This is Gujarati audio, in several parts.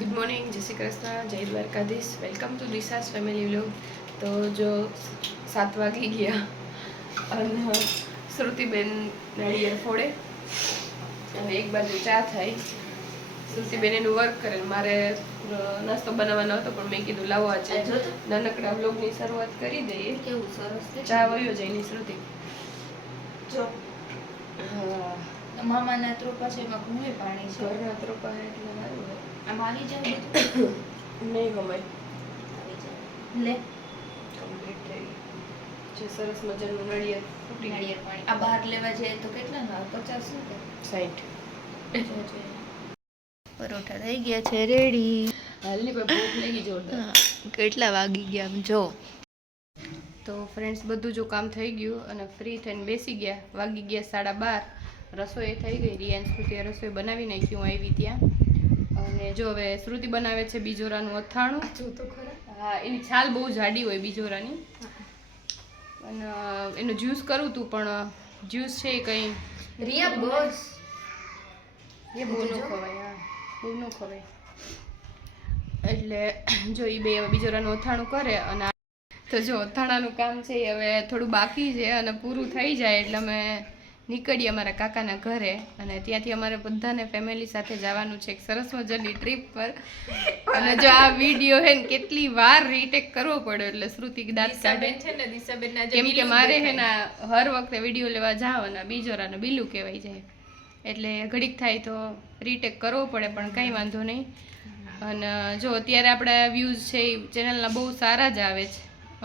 ગુડ મોર્નિંગ, જય શ્રી કૃષ્ણ, જય Dwarkadhish. Welcome to Disha's family vlog. તો જો 7 વાગી ગયા અને શ્રુતિબેન નાળિયેર ફોડે અને એક બાજુ ચા થાય. શ્રુતિબેન એનું વર્ક કરે, મારે નાસ્તો બનાવવાનો હતો પણ મેં કીધું લાવો આજે નાનકડા વ્લોગની શરૂઆત કરી દઈએ. કેવું સરસ ચા વયો જાય ની શ્રુતિ. જો મામાના ત્રોપા છે એમાં ઘણું પાણી છે. ઘરના ત્રોપા એટલે સારું હોય. આમ આવી જાય બધું નહીં ગમાય. આવી જાય લે કમ્પ્લીટ થઈ જે સરસ મજાનું નાળિયેર ફૂટી નાળિયેર પાણી. આ બહાર લેવા જાય તો કેટલાના 50 કે 60. પરોઠા થઈ ગયા છે રેડી. હાલની કોઈ ભૂખ લાગી જોરદાર. કેટલા વાગી ગયા જો. તો ફ્રેન્ડ્સ બધું જો કામ થઈ ગયું અને ફ્રી થઈને બેસી ગયા. વાગી ગયા 12:30. રસોઈ થઈ ગઈ. રિયાન શ્રુતિએ રસોઈ બનાવી નાખી, હું આવી ત્યાં. અને જો હવે શ્રુતિ બનાવે છે બીજોરાનું અથાણું. હા, એની છાલ બહુ જાડી હોય બીજોરાની. અને એનું જ્યુસ કરું હતું પણ જ્યુસ છે એ કંઈ રિયા બસ એ બહુ ન ખવાય. હા, બહુ ન ખવાય. એટલે જો એ બે બીજોરાનું અથાણું કરે. અને તો જો અથાણાનું કામ છે એ હવે થોડું બાકી છે અને પૂરું થઈ જાય એટલે અમે નીકળીએ અમારા કાકાના ઘરે. અને ત્યાંથી અમારે બધાને ફેમિલી સાથે જવાનું છે એક સરસ મજાની ટ્રીપ પર. અને જો આ વિડીયો હે ને કેટલી વાર રીટેક કરવો પડ્યો એટલે શ્રુતિ દાંત કાઢે છે ને દિશાબેનના. કેમ કે મારે હે ને હર વખતે વિડીયો લેવા જાવ અને બીજોરાને બીલું કહેવાય જાય એટલે ઘડીક થાય તો રીટેક કરવો પડે, પણ કંઈ વાંધો નહીં. અને જો અત્યારે આપણા વ્યૂઝ છે એ ચેનલના બહુ સારા જ આવે છે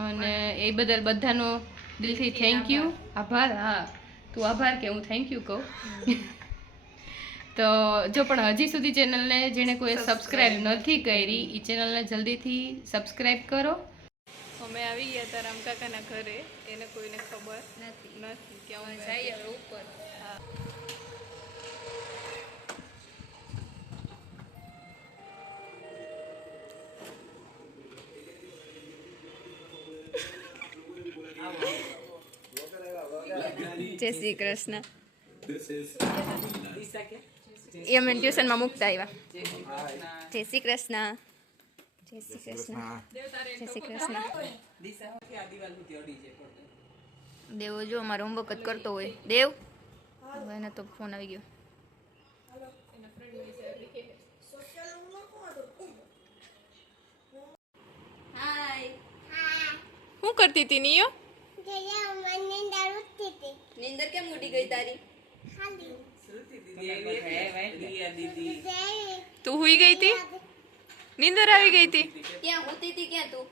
અને એ બદલ બધાનો દિલથી થેન્ક યુ, આભાર. હા, તું આભાર કે હું થેન્ક યુ કહું. તો જો પણ હજી સુધી ચેનલને જેણે કોઈ સબસ્ક્રાઈબ નથી કરી એ ચેનલને જલ્દીથી સબસ્ક્રાઈબ કરો. અમે આવી ગયા હતા રામ કાકાના ઘરે. એને કોઈને ખબર નથી કે અમે જઈએ હવે ઉપર. હા, જય શ્રી કૃષ્ણ. એ અમે ટ્યુશનમાં મૂકતા આવ્યા. જય શ્રી કૃષ્ણ. જય શ્રી કૃષ્ણ. જય શ્રી કૃષ્ણ. દેવ જો અમારો હોમવર્ક જ કરતો હોય. દેવ એને તો ફોન આવી ગયો. શું કરતી હતી નિયો? નીંદર કેમ ઉડી ગઈ તારી? તું હુઈ ગઈ હતી? નીંદર આવી ગઈ હતી? ક્યાં હોતી હતી? ક્યાં તું?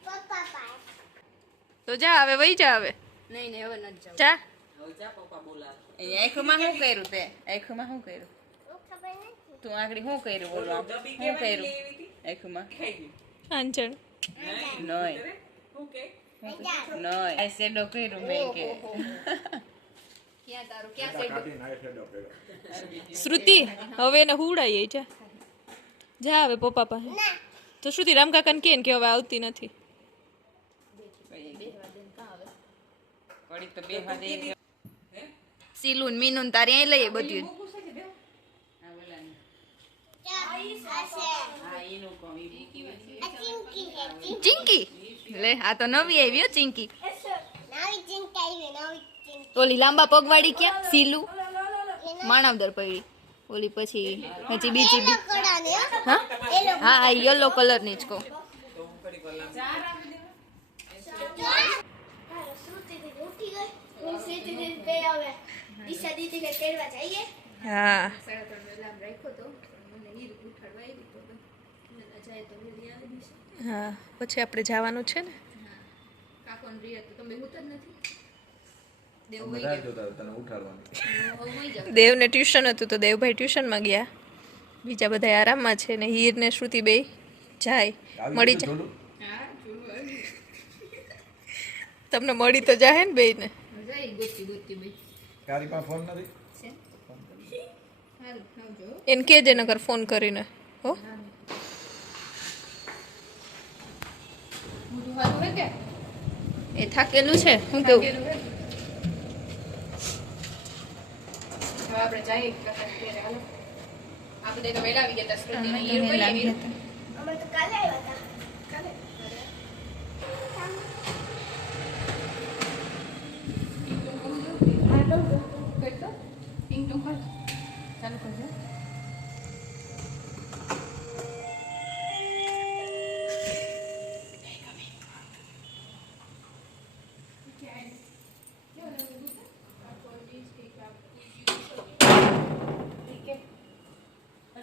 તો જા હવે વહી જા હવે. નહીં નહીં હવે નથી જાવ. જા. આંખમાં શું કર્યું તે? આંખમાં શું કર્યું? તું આગળ શું કર્યું? બોલો શું કર્યું આંખમાં? આંચળ. નોય નોય આ શેડો કર્યું મેં કે. ક્યાં તારું? ક્યાં સેડો? શ્રુતિ હવે એને હુડાઈએ જા. જા હવે પપ્પા પાસે. તો શ્રુતિ રામ કાકાને કે હવે આવતી નથી. ઘડીક તો બેહવા દે. સીલુન મીનુન તારે અહીં લઈએ બધું. ચિંકી લે, આ તો નવી આવી હો ચિંકી. ઓલી લાંબા પગવાળી ક્યાં? સીલુ માણાવદર પડી. ઓલી પછી હજી બીજી હા હા આ યલો કલર ની જ કહું. હા હા, પછી આપણે જવાનું છે ને. દેવને ટ્યુશન હતું તો દેવભાઈ ટ્યુશનમાં ગયા. બીજા બધા આરામમાં છે ને હીર ને શ્રુતિ બે જાય. મળી જાય તમને મળી તો જાય ને બે ને. એને કેજે નગર ફોન કરીને. હો એ થાકેલું છે. શું કેવું? આપણે જઈએ. આ બધા તો વેલા આવી ગયા હતા. ચાલુ કરજો.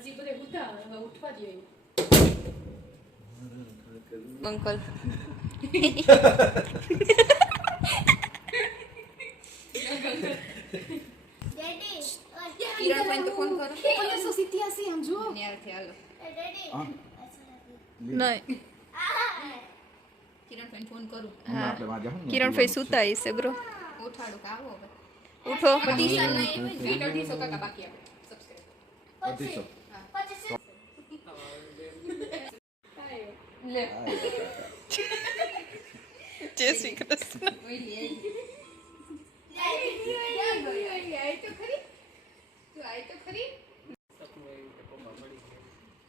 હજી બધે ઉઠા હવે ઉઠવા જોઈએ. અંકલ કિરણ ભાઈ તો ફોન કરો 1587 આમ જુઓ. ન્યારથી હાલો હા નહીં કિરણ ભાઈ ફોન કરું હમણાં આપણે વાં જાઉં ને. કિરણ ભાઈ સુતા હશે બ્રો ઉઠાડું કે આવો હવે. ઉઠો ટીસા નહીં હોય 330 કાકા બાકી આપણે સબસ્ક્રાઇબ. 2500. લે જય શ્રી કૃષ્ણ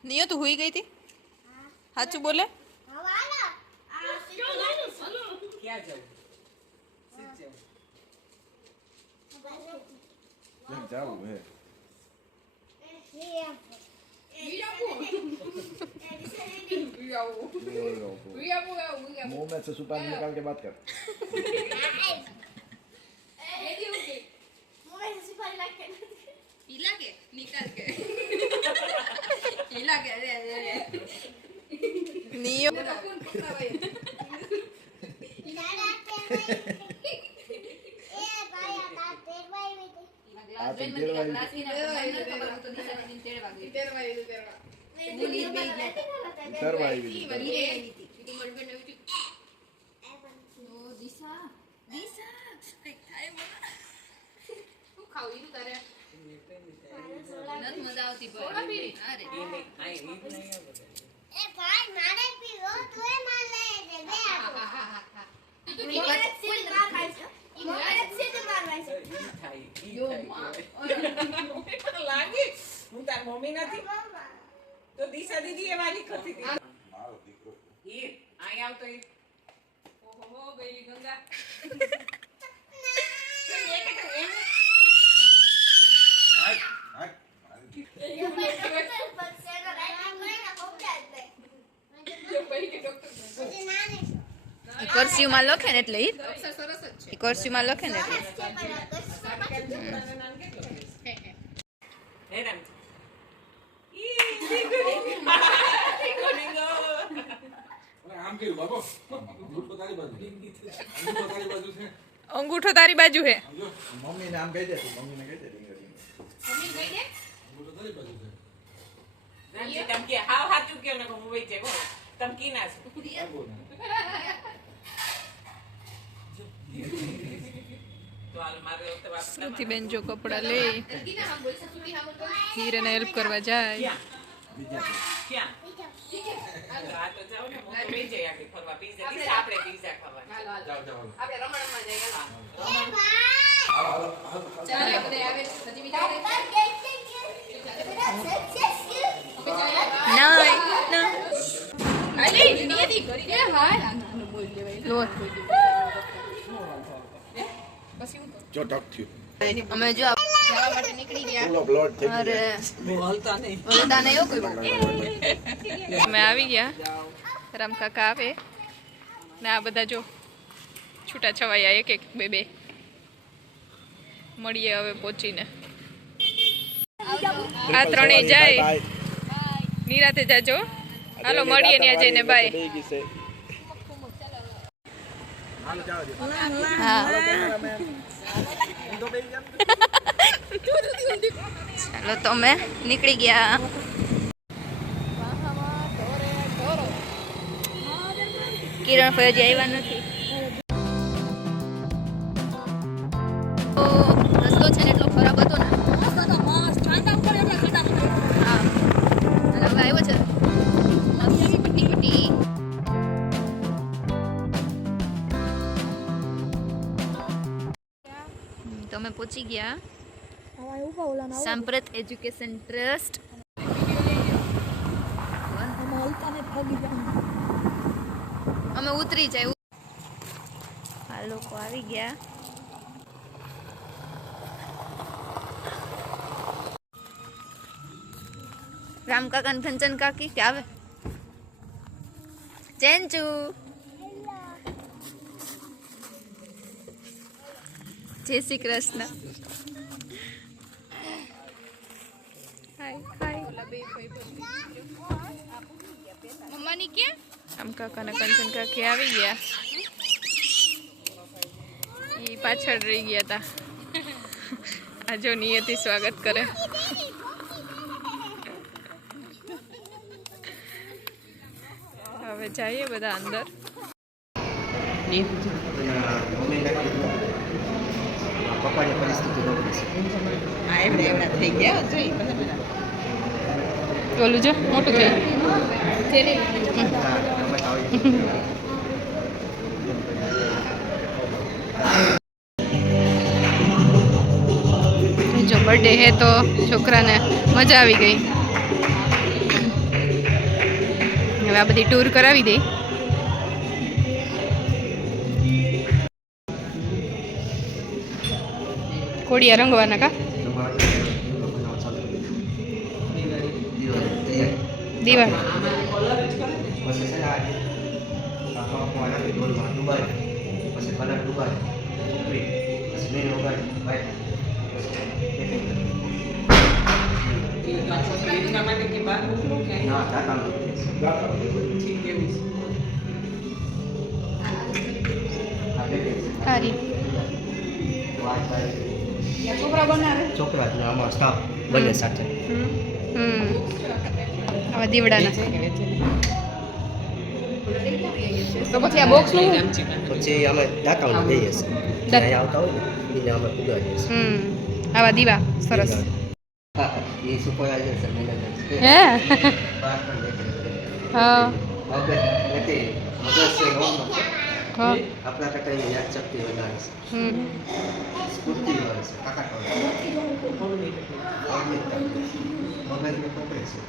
નિયો તું હુઈ ગઈ હતી સાચું બોલે ક્યાં જાઉં ક્યાંક જાવું હે. मुंह में से सुपारी निकाल के बात कर. નિયો આ તો ઉતરવા આવી હતી. મજા આવતી લાગે હું તાર મમ્મી નથી તો દિશા દીદી એ વાલી કરતી હતી મારો દીકરો ઈ આઈ આવતો ઈ ઓહો બેલી ગંગા કર્સ્યુમાં લખે ને એટલે ઈ સરસ જ છે. કર્સ્યુમાં લખે ને એટલે હેરાન આમ કેવું બાબો અંગૂઠો તારી બાજુ છે અંગૂઠો તારી બાજુ હે મમ્મીને આમ કહી દે તું, મમ્મીને કહી દે રિંગ. મમ્મી ગઈ દે. અંગૂઠો તારી બાજુ છે નાનજી તમ કે હાવ હાચું કે ને હું વઈ જાય તમ કી ના છો તો હાલ મારે તો શ્રુતિ બેન જો કપડા લે દીના હા બોલ સસુરી હા બોલ. હીરાને હેલ્પ કરવા જાય બીજા ક્યાં આ તો જાવ ને હું તો વઈ જાય આખી ફરવા પીઝા દિશા આપણે પીઝા ખાવા હાલો હાલો. જાઓ જાઓ આપણે રમણમાં જઈએ હાલો. હાલો હાલો હાલો ચાલો બધે આવે હજી બીજા આવે. નહીં અરે નિયતિ કરી દે હા નાનું બોલ લેવાય. લોટ પછી હું કરું. જો ટક થયું. અમે જો જવા માટે નીકળી ગયા. ફૂલ ઓફ લોડ થઈ અરે ગયો. બોલતા નહીં ઓલતા નહીં કોઈ વાત અમે આવી ગયા રામ કાકા આવે ને આ બધા જો છૂટા છવાયા એક એક બે બે મળીએ હવે પહોંચીને આ ત્રણેય જાય બાય. નિરાતે જાજો હાલો મળીએ ત્યાં જઈને બાય બેહી ગઈ છે. હાલો જાઓ દે. હા કેમેરામેન. હું તો બેહી જામ. ચાલો તો અમે નીકળી ગયા કિરણ ભાઈ હજી આવ્યા નથી તો રસ્તો છે ને એટલો ખરાબ હતો ને હા અને હવે આવ્યો છે મસ્ત પટ્ટી પટ્ટી તો અમે પહોંચી ગયા સાંપ્રત એજ્યુકેશન ટ્રસ્ટ અમે ઉતરી જાય. આ લોકો આવી ગયા. રામ કાકા ને કંચન કાકી કે આવે? ચેન્ચુ જય શ્રી કૃષ્ણ. મમ્માની ક્યાં? રામ કાકા ને કંચન કાકી આવી ગયા. ઈ પાછળ રહી ગયા હતા. આ જો નિયતિ સ્વાગત કરે. હવે જઈએ બધા અંદર. પપ્પાની પરિસ્થિતિ નબળી છે. આ એવડા થઈ ગયા જોઈ ઓલું જો મોટું થયું. હા, અમે તો આવી. જો બર્થડે હે તો છોકરાને મજા આવી ગઈ. હવે આ બધી ટૂર કરાવી દઈ. કોડિયા રંગવાના કા દિવાળી પછી છે ને આજે આનાથી ડોલમાં ડુબાડી, પછી કલર ડુબાડી, પછી મેં ઉગાડી બાય ના ટાટાનું સારી છોકરા જ આમાં સ્ટાફ બંને સાથે. આવા દીવડાના તો પછી આ બોક્સ નું પછી અમે ડાકામાં જઈએ છીએ. ત્યાં આવતા હોય ને એને અમે ઉગાડીએ છીએ. આવા દીવા સરસ. એ સુપરવાઇઝર છે, મેનેજર છે. હે બહાર પણ દેખે છે. હા મગજ નથી, મગજ છે ગૌરવ છે. હા આપણા કરતા એની યાદશક્તિ વધારે છે, સ્ફૂર્તિ વધારે છે, તાકાત વધારે છે. મગજને પકડે છે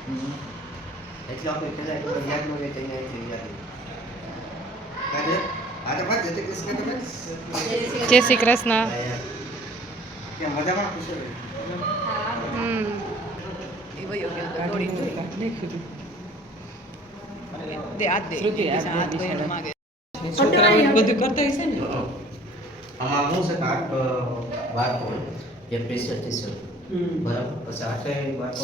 એટલે આપણે કદાચ યાદ ન રહે તો એને એટલી યાદ રહે. કાજે આ તો વાત જતી કૃષ્ણ તો બસ. જય શ્રી કૃષ્ણ. કે મજામાં ખુશ રહે. બધું કરતા હશે ને. આમાં શું છે કે 8 બાળકો હોય જે પ્રેશર ટીચર બરાબર, પછી 8 બાળકો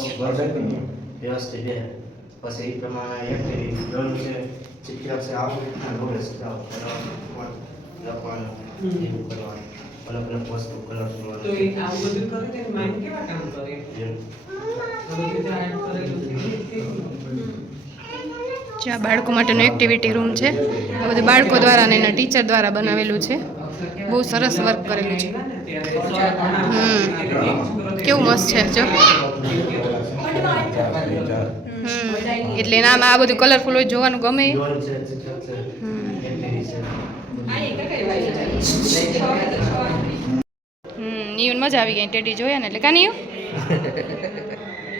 વ્યવસ્થિત બે, પછી એ પ્રમાણે એક્ટિવિટી ડ્રોઈંગ છે, ચિત્ર છે, આવું રીતના દોરે છે, લખવાનું એવું કરવાનું, અલગ અલગ વસ્તુ કલર તો એ આવું બધું કરે તો એની માઇન્ડ કેવા કામ કરે? જ્યાં બાળકો માટેનો એક્ટિવિટી રૂમ છે. આ બધું બાળકો દ્વારા અને એના ટીચર દ્વારા બનાવેલું છે. બહુ સરસ વર્ક કરેલું છે. કેવું મસ્ત છે જો. એટલે એનામાં આ બધું કલરફુલ હોય જોવાનું ગમે. ડ્રોઈંગ છે, ચિત્ર છે, એક્ટિવિટી છે. નીવન મજા આવી ગઈ ટેડી જોયા ને એટલે કા નીવ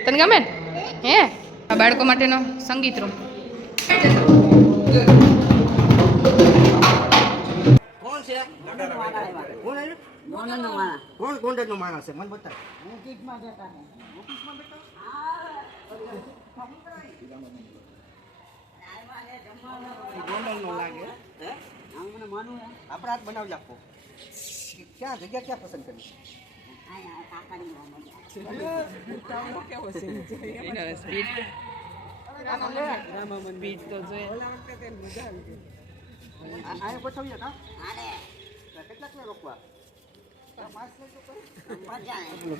તને ગમે ને? હે આ બાળકો માટેનો સંગીત રૂમ. કોણ છે? કોણ ગોંડલનો માણસ છે? મને બતાવ. ગોંડલનો લાગે. હે? મને માનું આપણે હાથ બનાવી આપો. ક્યાં જગ્યા ક્યાં પસંદ કરી? સ્પીડ તો જોઈએ. આને પછાવીએ કા? કેટલાક ને રોકવા?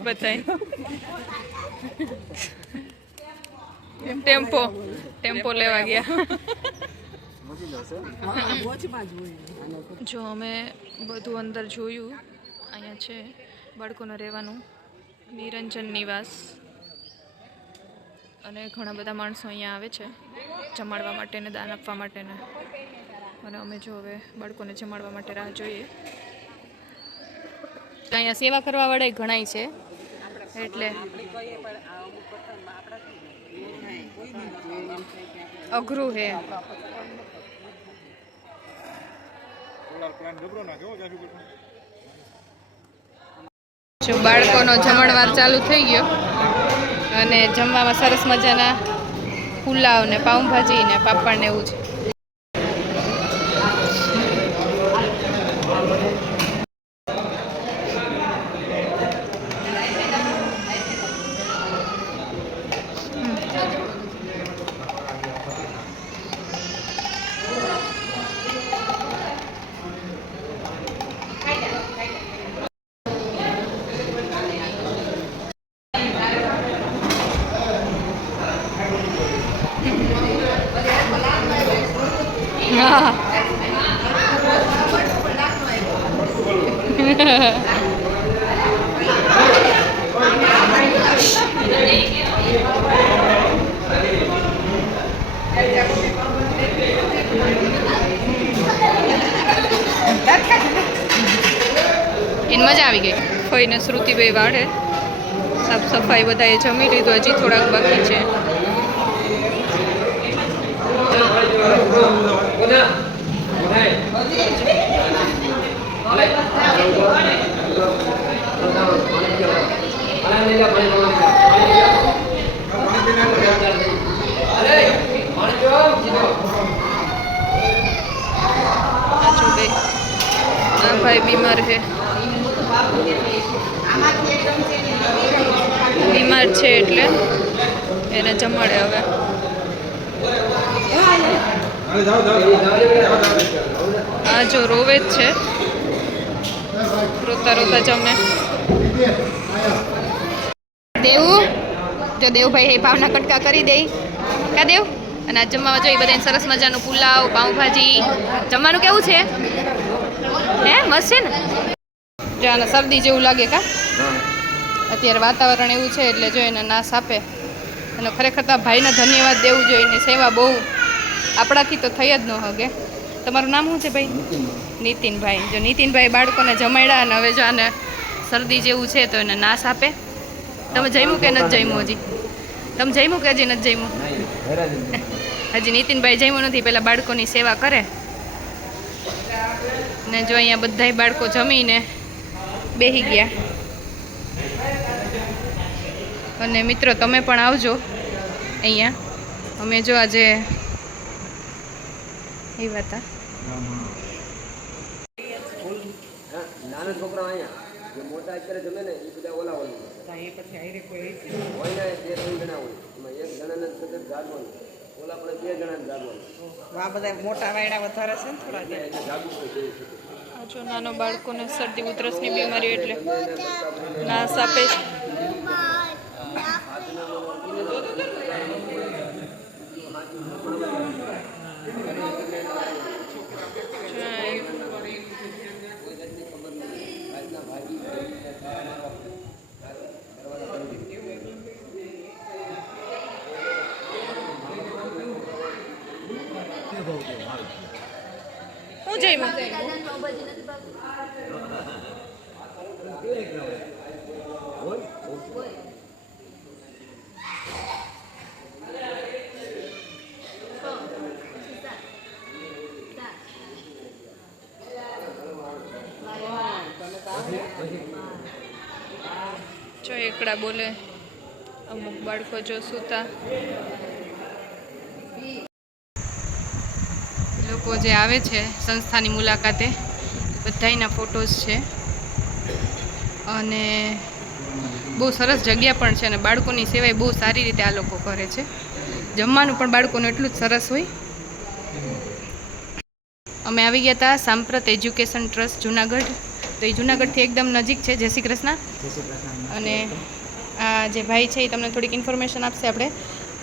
બતાય ટેમ્પો લેવા ગયા. જો અમે બધું અંદર જોયું. અહીંયા છે બાળકોને રહેવાનું નિરંજન નિવાસ, અને ઘણા બધા માણસો અહીંયા આવે છે જમાડવા માટે ને દાન આપવા માટે ને. અને અમે જો હવે બાળકોને જમાડવા માટે રાહ જોઈએ. અહીંયા સેવા કરવા વાળા ઘણાય છે એટલે અઘરું હે. જો બાળકોનો જમણવાર ચાલુ થઈ ગયો અને જમવામાં સરસ મજાના પુલાવ ને પાઉંભાજી ને પાપડ ને એવું છે. હા. એને મજા આવી ગઈ. ફઈને શ્રુતિભાઈ વાળે સાફ સફાઈ બધાએ જમી લીધું, હજી થોડાક બાકી છે. ભાઈ બીમાર છે, બીમાર છે એટલે એને જમાડે હવે. આ જો રોવે જ છે, રોતા રોતા જમે. દેવું જો દેવભાઈ ભાવના કટકા કરી દે કા દેવ. અને આ જમવામાં જોઈએ બધાને સરસ મજાનું પુલાવ પાઉંભાજી. જમવાનું કેવું છે હે? મસ્ત છે ને? જો આને શરદી જેવું લાગે કા? અત્યારે વાતાવરણ એવું છે એટલે જો એને નાશ આપે. અને ખરેખર તો ભાઈને ધન્યવાદ દેવું જોઈએ. એની સેવા બહુ આપણાથી તો થઈ જ ન હગે. તમારું નામ શું છે ભાઈ? નીતિનભાઈ. જો નીતિનભાઈ બાળકોને જમાડ્યા અને હવે જો આને શરદી જેવું છે તો એને નાશ આપે. તમે જમ્યું કે નથી જમ્યું હજી? તમે જમ્યું કે હજી નથી જમ્યું? હજી નીતિનભાઈ જમ્યું નથી, પહેલાં બાળકોની સેવા કરે. ને જો અહીંયા બધાય બાળકો જમીને બેસી ગયા. અને મિત્રો તમે પણ આવજો અહીંયા. અમે જો આજે એ વાત નાના છોકરા અહીંયા જે મોટા અત્યારે જમે ને એ બધા ઓલા હોય ને જે 3 જણા હોય એમાં એક જણાને સતત જાગવાનું, ઓલા આપણે 2 જણાને જાગવાનું. આ બધા મોટા વાયડા વધારે છે ને થોડા જો નાનો બાળકોને શરદી ઉધરસની બીમારી એટલે નાશ આપે છે. હું જઈમાં જો એકડા બોલે, અમુક બાળકો જો સૂતા. લોકો જે આવે છે સંસ્થાની મુલાકાતે બધાયના ફોટોઝ છે અને બહુ સરસ જગ્યા પણ છે અને બાળકોની સેવાય બહુ સારી રીતે આ લોકો કરે છે. જમવાનું પણ બાળકોનું એટલું જ સરસ હોય. અમે આવી ગયા હતા સાંપ્રત એજ્યુકેશન ટ્રસ્ટ જુનાગઢ. તો એ જુનાગઢથી એકદમ નજીક છે. જય શ્રી કૃષ્ણ. અને આ જે ભાઈ છે એ તમને થોડીક ઇન્ફોર્મેશન આપશે.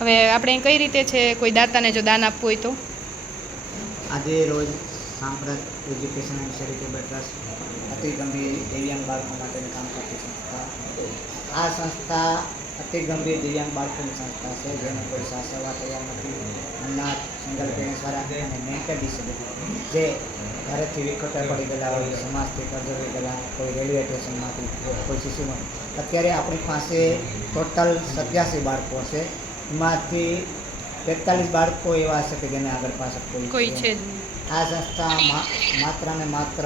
હવે આપણે કઈ રીતે છે કોઈ દાતાને જો દાન આપવું હોય તો? આજે રોજ સાંપ્રત એજ્યુકેશન એન્ડ ચેરિટેબલ ટ્રસ્ટ અતિ ગંભીર દિવ્યાંગ બાળકો માટેનું કામ કરતી સંસ્થા. આ સંસ્થા અતિ ગંભીર દિવ્યાંગ બાળકોની સંસ્થા છે જેને કોઈ સાચવવા તૈયાર નથી. અનાથ, સિંગલ પેરેન્ટ્સવાળા અને મેન્ટલ ડિસેબિલિટી જે ઘરેથી વિખોટા પડી ગયેલા હોય, સમાજથી કરજોડી ગયેલા, કોઈ રેલવે સ્ટેશનમાંથી, કોઈ શિશુમાં. અત્યારે આપણી પાસે ટોટલ 87 બાળકો છે. એમાંથી 43 બાળકો એવા છે કે જેને આગળ પાછળ કોઈ કોઈ છે જ નહીં. આ સંસ્થા માત્ર ને માત્ર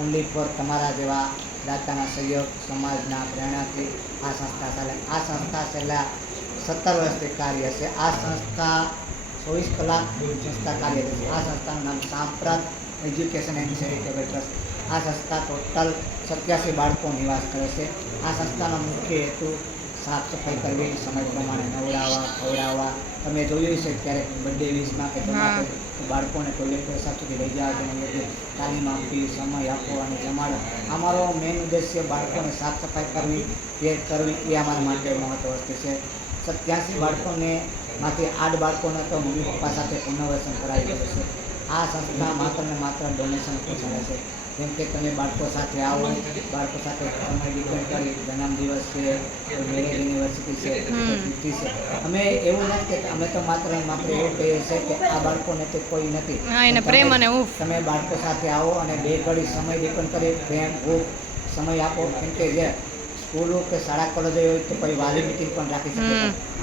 ઓનલી ફોર તમારા જેવા દાતાના સહયોગ સમાજના પ્રેરણાથી આ સંસ્થા ચાલે. આ સંસ્થા છેલ્લા 17 વર્ષથી કાર્ય છે. આ સંસ્થા 24 કલાક સંસ્થા કાર્ય છે. આ સંસ્થાનું નામ સાંપ્રત એજ્યુકેશન એન્ડ ચેરિટેબલ ટ્રસ્ટ. આ સંસ્થા ટોટલ 87 બાળકો નિવાસ કરે છે. આ સંસ્થાનો મુખ્ય હેતુ સાફ સફાઈ કરવી, સમય પ્રમાણે નવડાવવા, ખવડાવવા. તમે જોયું છે ક્યારેક બર્થડે વિશમાં કે તમારે બાળકોને ટોયલેટ પેશાબ સુધી લઈ જવા તેને યોગ્ય તાલીમ આપવી, સમય આપવો અને જમાડો. અમારો મેઇન ઉદ્દેશ્ય બાળકોને સાફ સફાઈ કરવી, કેર કરવી એ અમારા માટે મહત્વ છે. 87 બાળકોને માંથી 8 બાળકોને તો મમ્મી પપ્પા સાથે પુનર્વસન કરાવી દે છે. આ સંસ્થા માત્ર ને માત્ર ડોનેશન પહોંચાડે છે. જેમ કે તમે બાળકો સાથે આવો, બાળકો સાથે સમય ડિપેન્ડ કરી, જન્મદિવસ છે, મેરેજ એનિવર્સરી છે, તિથિ છે. અમે એવું નથી કે અમે તો માત્ર ને માત્ર એવું કહીએ છીએ કે આ બાળકોને તે કોઈ નથી. હા, એને પ્રેમ અને હૂંફ. તમે બાળકો સાથે આવો અને 2 ઘડી સમય ડિપેન્ડ કરી પ્રેમ હૂંફ સમય આપો. કેમ કે જે સ્કૂલો કે શાળા કોલેજો હોય તો કોઈ વાલી મિટિંગ પણ રાખી શકે.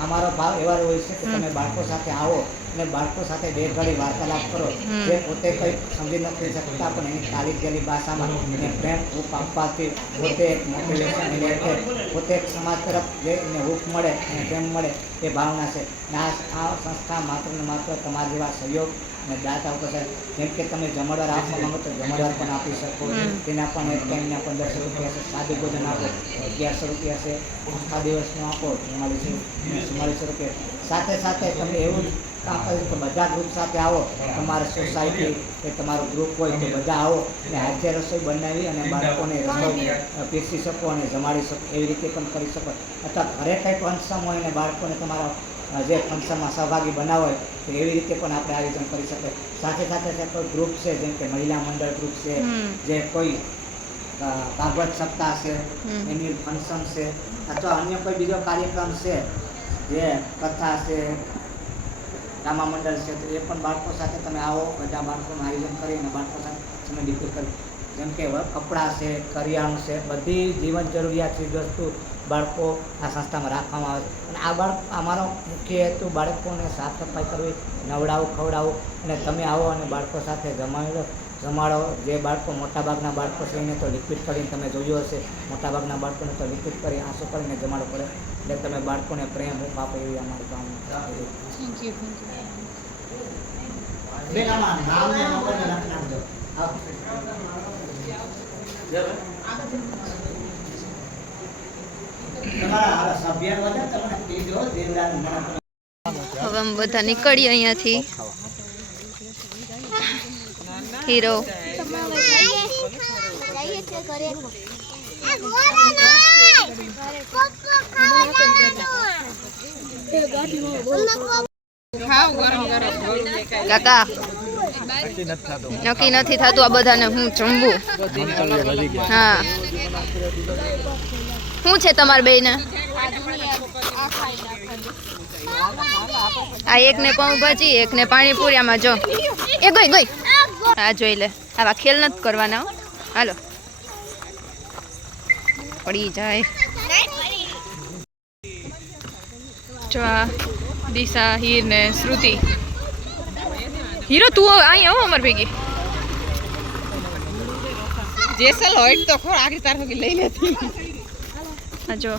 અમારો ભાવ એવા હોય છે કે તમે બાળકો સાથે આવો અને બાળકો સાથે 2 ઘડી વાર્તાલાપ કરો. જે પોતે કંઈ સમજી નથી શકતા પણ એની તાલીમ ગયેલી ભાષામાં એને પ્રેમ હૂંફ આપવાથી પોતે એક મોટિવેશન લે છે. પોતે એક સમાજ તરફ જે એને હૂંફ મળે અને પ્રેમ મળે એ ભાવના છે. અને આ સંસ્થા માત્ર ને માત્ર તમારા જેવા સહયોગ અને દાતા ઉપર છે. જેમ કે તમે જમણવાર આપવા માંગો તો જમણવાર પણ આપી શકો. તેના પણ એક ટાઈમના 1500 રૂપિયા છે. સાદું ભોજન આપો 1100 રૂપિયા છે. આખા દિવસનું આપો 4400 રૂપિયા. સાથે સાથે તમે એવું કામ કર્યું કે બધા ગ્રુપ સાથે આવો. તમારા સોસાયટી કે તમારું ગ્રુપ હોય તો બધા આવો અને હાથે રસોઈ બનાવી અને બાળકોને રસોઈ પીરસી શકો અને જમાડી શકો. એવી રીતે પણ કરી શકો. અથવા ઘરે કંઈ ફંક્શન હોય અને બાળકોને તમારા જે ફંક્શનમાં સહભાગી બનાવો હોય તો એવી રીતે પણ આપણે આયોજન કરી શકીએ. સાથે સાથે કોઈ ગ્રુપ છે જેમ કે મહિલા મંડળ ગ્રુપ છે, જે કોઈ ભાગવત સપ્તાહ છે, એની ફંક્શન છે, અથવા અન્ય કોઈ બીજો કાર્યક્રમ છે, જે કથા છે, રામા મંડળ છે, તો એ પણ બાળકો સાથે તમે આવો. બધા બાળકોનું આયોજન કરી અને બાળકો સાથે સમય ડિપેન્ડ કરી. જેમ કે કપડાં છે, કરિયાણું છે, બધી જીવન જરૂરિયાત વસ્તુ બાળકો આ સંસ્થામાં રાખવામાં આવે છે. અને અમારો મુખ્ય હેતુ બાળકોને સાફ સફાઈ કરવી, નવડાવવું, ખવડાવવું. અને તમે આવો અને બાળકો સાથે જમાડો. જે બાળકો મોટાભાગના બાળકો છે એને તો લિક્વિડ કરીને તમે જોયું હશે, મોટાભાગના બાળકોને તો લિક્વિડ કરી આંસુ કરીને જમાડો પડે. એટલે તમે બાળકોને પ્રેમ હૂંફ આપો એવી અમારી ભાવના. બેન આમાં નામ ને નંબર લખી નાખજો. તમારા સભ્ય બધા તમને કીધો દેવદાન મને. હવે અમે બધા નીકળીએ અહીંયાથી. હીરો કાકા નક્કી નથી થતું આ બધાને હું જમવું. હા, શું છે તમારે બેયને? આ એકને પાઉંભાજી, એકને પાણીપુરી. આમાં જો એ ગઈ. હા જોઈ લે, આવા ખેલ નથી કરવાના. હાલો પડી જાય. જો આ દિશા, હીર ને શ્રુતિ. હીરો તું અહીંયા આવો અમાર ભેગી. જેસલ હોય તો ખોર આગળ તાર હોગી લઈ લેતી. આ જો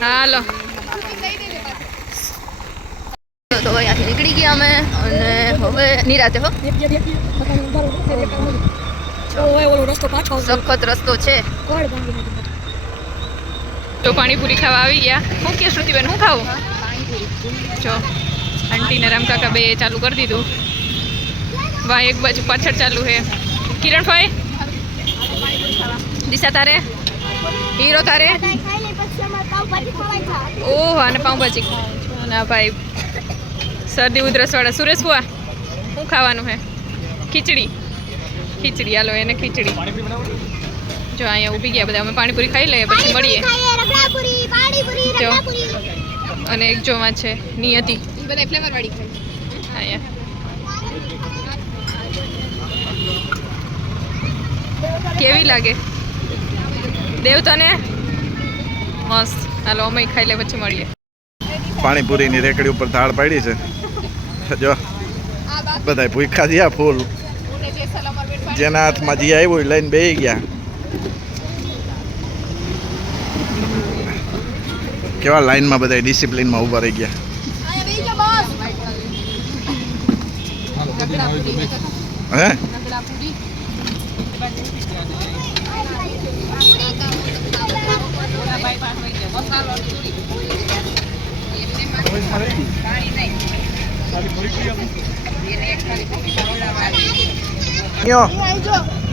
હાલો તો અહીંયાથી નીકળી ગયા અમે અને હવે નિરાતે હો. સખત રસ્તો છે. તો પાણીપુરી ખાવા આવી ગયા. શું કે શ્રુતિબેન, શું ખાવું? જો આંટી ને રામ કાકા બે ચાલુ કરી દીધું. વાહ, એક બાજુ પાછળ ચાલુ છે. કિરણભાઈ, દિશા તારે, હીરો તારે. ઓહ, અને પાઉંભાજી ના ભાઈ. શરદી ઉધરસ વાળા સુરેશ બુઆ, શું ખાવાનું છે? ખીચડી. હાલો એને ખીચડી. જો અહીંયા ઊભી ગયા બધા. અમે પાણીપુરી ખાઈ લઈએ પછી મળીએ. જો અને એક જોમાં છે નિયતિ, બધા ફ્લેવર વાળી ખાય. અહીંયા કેવી લાગે દેવ તને? મસ્ત. હાલો અમે ખાઈ લે પછી મળીએ. પાણીપુરીની રેકડી ઉપર થાળ પાડી છે. જો બધા ભૂખા થયા ફૂલ. જેના હાથમાં જે આવ્યું એ લઈને બેસી ગયા. કેવા લાઈનમાં બધા ડિસિપ્લિનમાં ઊભા રહી ગયા.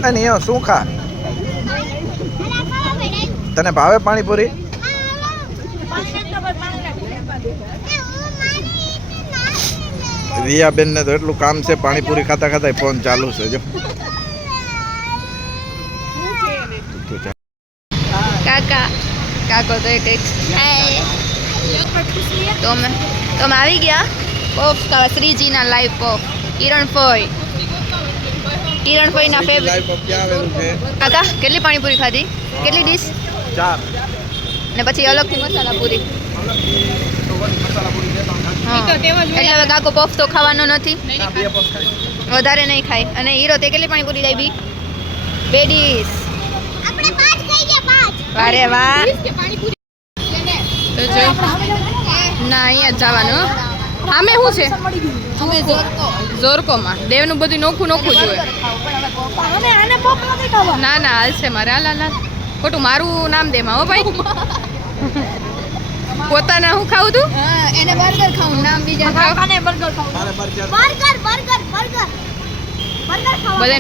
હે નિયો શું ખા? તને ભાવે પાણીપુરી? રિયાબેન ને તો એટલું કામ છે પાણીપુરી ખાતા ખાતા ફોન ચાલુ છે. જો કાકા કાકો તો એક તો અમે આવી ગયા પફ ખાવા. શ્રીજીના લાઈવ પફ. કિરણભાઈના ફેવરેટ. કાકા કેટલી પાણીપુરી ખાધી? કેટલી ડીશ? 4 ને પછી અલગથી મસાલા પૂરી. એટલે હવે કાકો પફ તો ખાવાનો નથી, વધારે નહીં ખાય. અને હીરો તે કેટલી પાણીપુરી લાવી? 2 ડીશ. વારે વાહ. તો જો ના અહીંયા જ જવાનું. આમે શું છે? ઝોરકોમાં દેવનું બધું નોખું નોખું જોઈએ. ના ના હાલશે મારે. હાલ હાલ ખોટું મારું નામ દેમાં હો ભાઈ. પોતાના હું ખાવું તું? એને બર્ગર ખાવું, નામ બીજા બધાને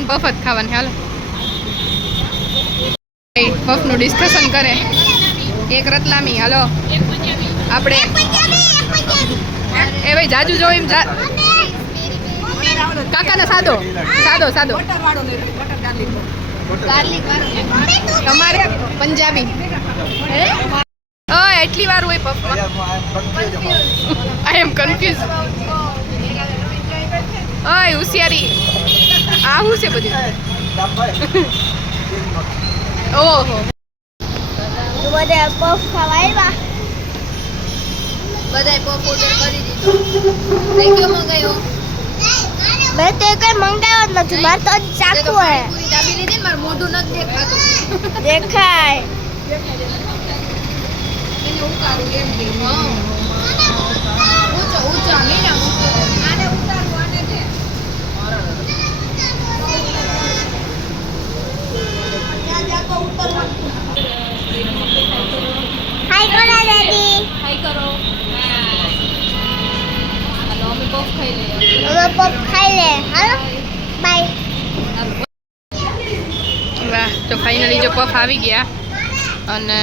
પફ જ ખાવાનું. હાલો પફનું ડિસ્કશન કરે. એક રતલામી. હાલો આપણે એ ભાઈ જાજુ જો એમ કાકાનો સાદો સાદો સાદો તમારે પંજાબી. એટલી વાર હોય પફમાં. આઈ એમ કન્ફ્યુઝ. ઓય હોશિયારી. આ શું છે બધું? ઓહો બધાય પફ ઓર્ડર કરી દીધો. મેં કયો મંગાવ્યો? મેં તો કઈ મંગાવ્યો જ નથી. મારે તો ચાકુ હે. પૂરી દાબી લીધી ને મારું મોઢું નથી દેખાતું. દેખાય. એને ઉતારું એમ કે ઊંચો ઊંચો મીના ઊંચો. આને ઉતારું આને દે. હાય કરો દાદી. હાય કરો. હાલો અમે પફ ખાઈ લઈએ. હવે પપ ખાઈ લે. હાલો બાય. વાહ. તો ફાઇનલી જો પફ આવી ગયા અને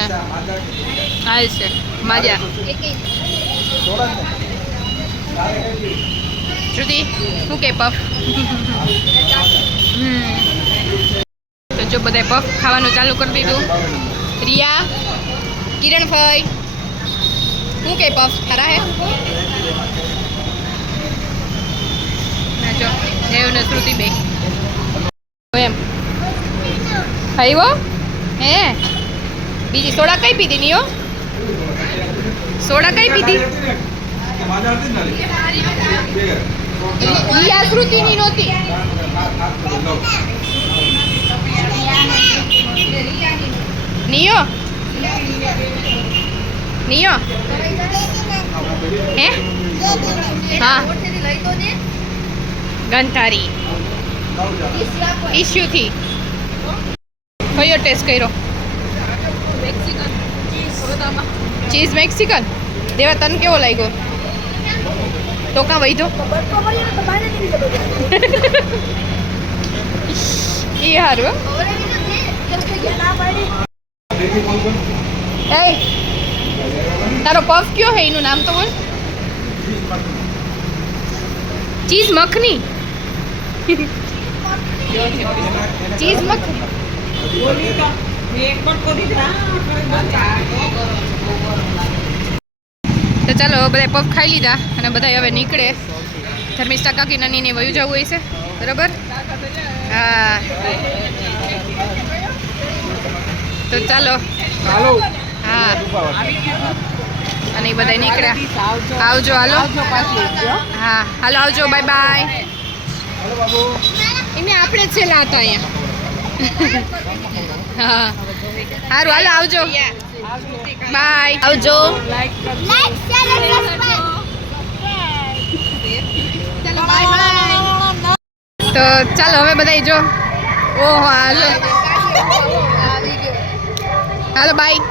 હાલ છે મજા. શ્રુતિ શું કે પફ? તો જો બધાય પફ ખાવાનું ચાલુ કરી દીધું. રિયા, કિરણભાઈ શું કે પફ ખરા હે? જો દેવ ને શ્રુતિ બે એમ ખાઈવો હે. બીજી સોડા કઈ પીધી નીઓ? સોડા કઈ પીધી? ઈ આકૃતિની નહોતી. નિયો નિયો હે હા ગંધારી ઇસ્યુથી કયો ટેસ્ટ કર્યો? Cheese Mexican. દેવા તને કેવો લાગ્યો? તો કાં વહીધો? એ હારું. એ તારો પફ કયો હે? એનું નામ તો બોલ. ચીઝ મખની. ચીઝ મખની. તો ચાલો બધા પફ ખાઈ લીધા અને બધા હવે નીકળે. ધર્મિષ્ઠા કાકી નાનીને વયું જવું હોય છે બરાબર. હા તો ચાલો. ચાલો. હા અને એ બધા નીકળ્યા. આવજો હાલો. હા હાલો આવજો. Bye bye. એને આપણે જ છેલ્લા હતા અહીંયા. હા સારું હાલો આવજો. બાય. આવજો. લાઈક શેર અને સબસ્ક્રાઇબ. ચાલો બાય બાય. તો ચાલો હવે બધાય જો. ઓહો હાલો હાલો બાય.